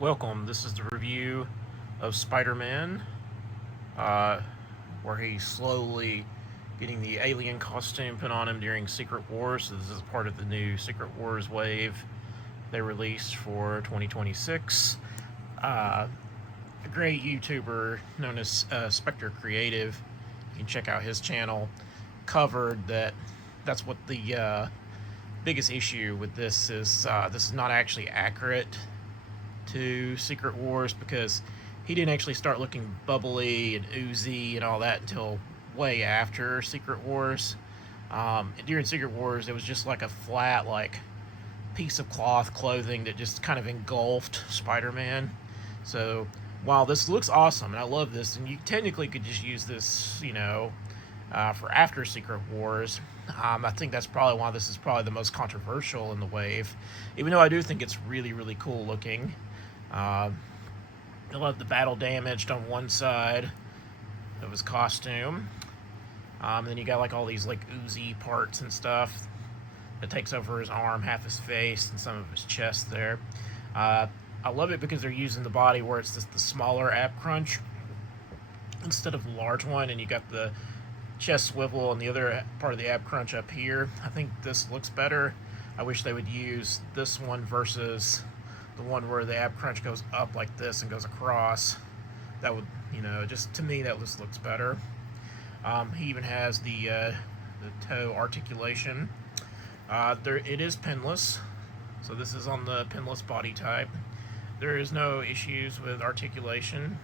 Welcome. This is the review of Spider-Man, where he's slowly getting the alien costume put on him during Secret Wars. So this is part of the new Secret Wars wave they released for 2026. A great YouTuber known as Spectre Creative, you can check out his channel, covered that's what the biggest issue with this is. This is not actually accurate to Secret Wars because he didn't actually start looking bubbly and oozy and all that until way after Secret Wars. During Secret Wars, it was just like a flat, like piece of cloth clothing that just kind of engulfed Spider-Man. So while this looks awesome and I love this, and you technically could just use this, for after Secret Wars. I think that's probably why this is probably the most controversial in the wave, even though I do think it's really, really cool looking. I love the battle damaged on one side of his costume. Then you got like all these like oozy parts and stuff that takes over his arm, half his face, and some of his chest there. I love it because they're using the body where it's just the smaller ab crunch instead of the large one, and you got the chest swivel and the other part of the ab crunch up here. I think this looks better. I wish they would use this one versus the one where the ab crunch goes up like this and goes across. That would, just to me that just looks better. He even has the toe articulation. It is pinless, so this is on the pinless body type. There is no issues with articulation.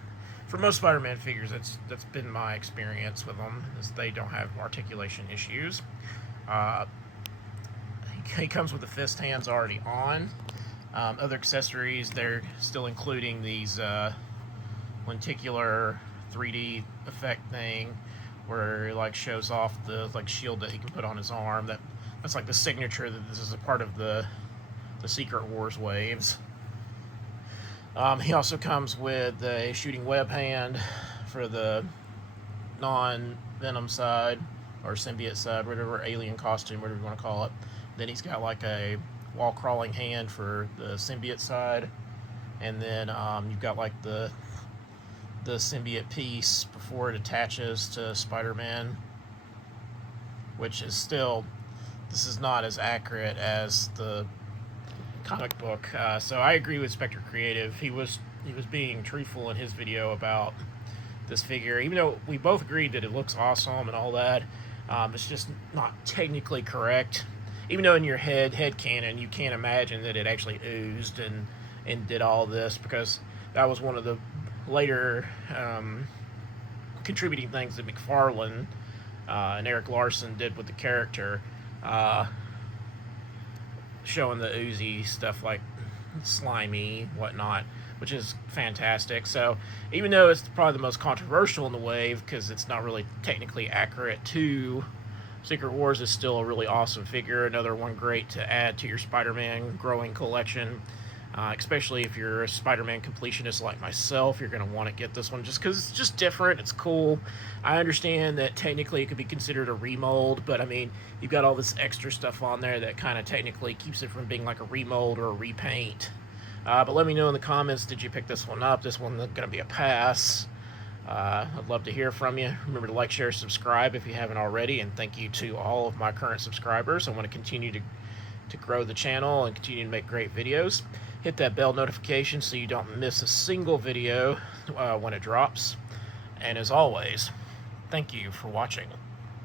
For most Spider-Man figures, that's been my experience with them, is they don't have articulation issues. He comes with the fist hands already on. Other accessories, they're still including these lenticular 3D effect thing where it like shows off the like shield that he can put on his arm. That's like the signature that this is a part of the Secret Wars waves. He also comes with a shooting web hand for the non-Venom side, or symbiote side, whatever, alien costume, whatever you want to call it. Then he's got like a wall-crawling hand for the symbiote side. And then you've got like the symbiote piece before it attaches to Spider-Man, which is still, this is not as accurate as the comic book. So I agree with Spectre Creative. He was being truthful in his video about this figure, even though we both agreed that it looks awesome and all that. It's just not technically correct. Even though in your head canon you can't imagine that it actually oozed and did all this, because that was one of the later contributing things that McFarlane and Eric Larson did with the character, showing the oozy stuff like slimy, whatnot, which is fantastic. So even though it's probably the most controversial in the wave because it's not really technically accurate to Secret Wars, is still a really awesome figure. Another one great to add to your Spider-Man growing collection. Especially if you're a Spider-Man completionist like myself, you're going to want to get this one just because it's just different. It's cool. I understand that technically it could be considered a remold, but I mean, you've got all this extra stuff on there that kind of technically keeps it from being like a remold or a repaint. But let me know in the comments, did you pick this one up? This one's going to be a pass. I'd love to hear from you. Remember to like, share, subscribe if you haven't already, and thank you to all of my current subscribers. I want to continue to grow the channel and continue to make great videos. Hit that bell notification so you don't miss a single video when it drops. And as always, thank you for watching.